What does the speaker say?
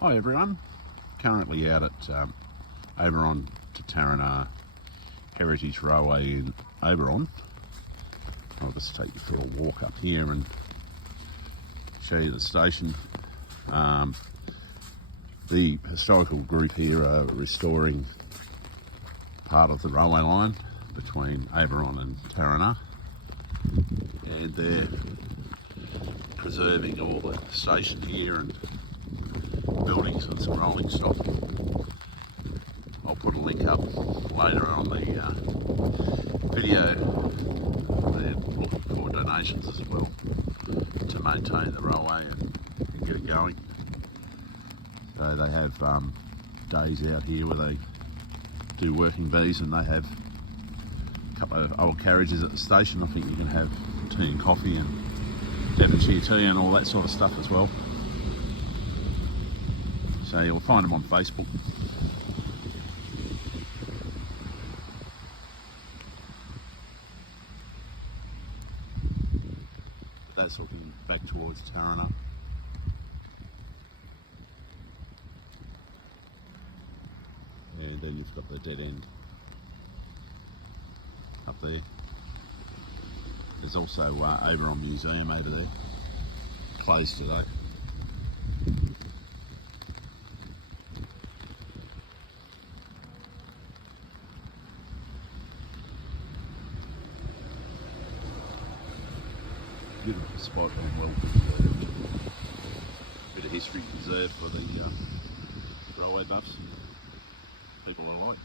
Hi everyone, currently out at Oberon to Tarana Heritage Railway in Oberon. I'll just take you for a walk up here and show you the station. The historical group here are restoring part of the railway line between Oberon and Tarana, and they're preserving all the station here and buildings and some rolling stock. I'll put a link up later on the video. They're looking for donations as well to maintain the railway and get it going. So they have days out here where they do working bees, and they have a couple of old carriages at the station. I think you can have tea and coffee and Devonshire tea and all that sort of stuff as well. So you'll find them on Facebook. But that's looking back towards Tarana. And then you've got the dead end up there. There's also Oberon Museum over there, closed today. Beautiful spot and well preserved. Bit of history preserved for the railway buffs, people alike.